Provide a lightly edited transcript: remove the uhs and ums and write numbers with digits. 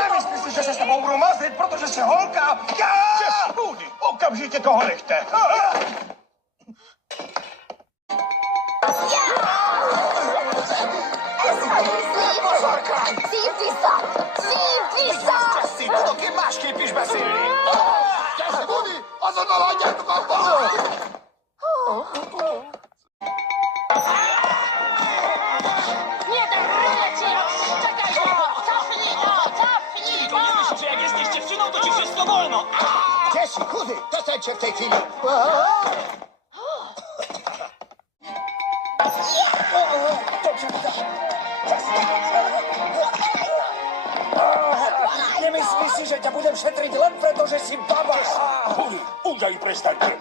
Nemyslí si, že sa s tebou budú mazliť, protože si holka. Moody, okamžite toho nechte. Szívdi sa! Si tudok, én másképp is beszélni. Jesse, Moody, azonnal hagyjátok abba! Nie darujecie! Czekaj! Cofnij go! Cofnij To nie myśl, że jak jesteś dziewczyną, to ci wszystko wolno. Jesse, chudy, dostańcie w tej chwili! Nemyslíš si, že ťa budem šetriť len preto, že si baba? Chudy, uďaj prestaňte!